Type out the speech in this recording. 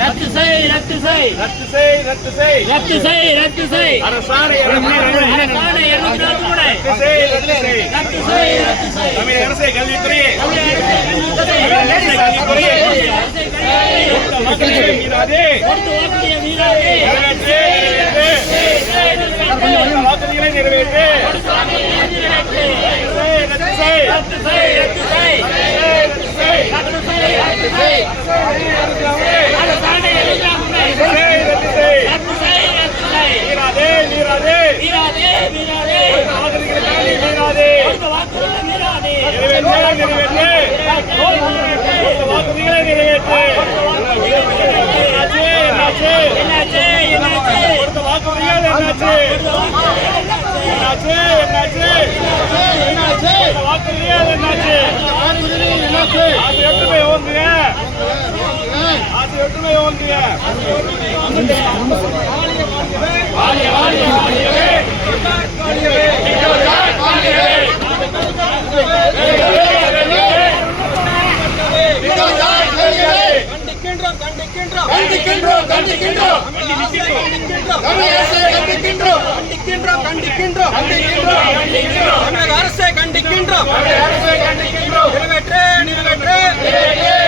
ரத்து செய் ரத்து செய் ரத்து செய் ரத்து செய் ரத்து செய் ரத்து செய் அரசாணை அரசாணை 243 ரத்து செய் ரத்து செய் ரத்து செய் ரத்து செய் தமிழக அரசு கல்வித்துறையே மீறாதே வாக்குறுதிகளை நிறைவேற்று ரத்து செய் ரத்து செய் ரத்து செய் தமிழக அரசை கண்டிக்கின்றோம். நிறைவேற்று நிறைவேற்று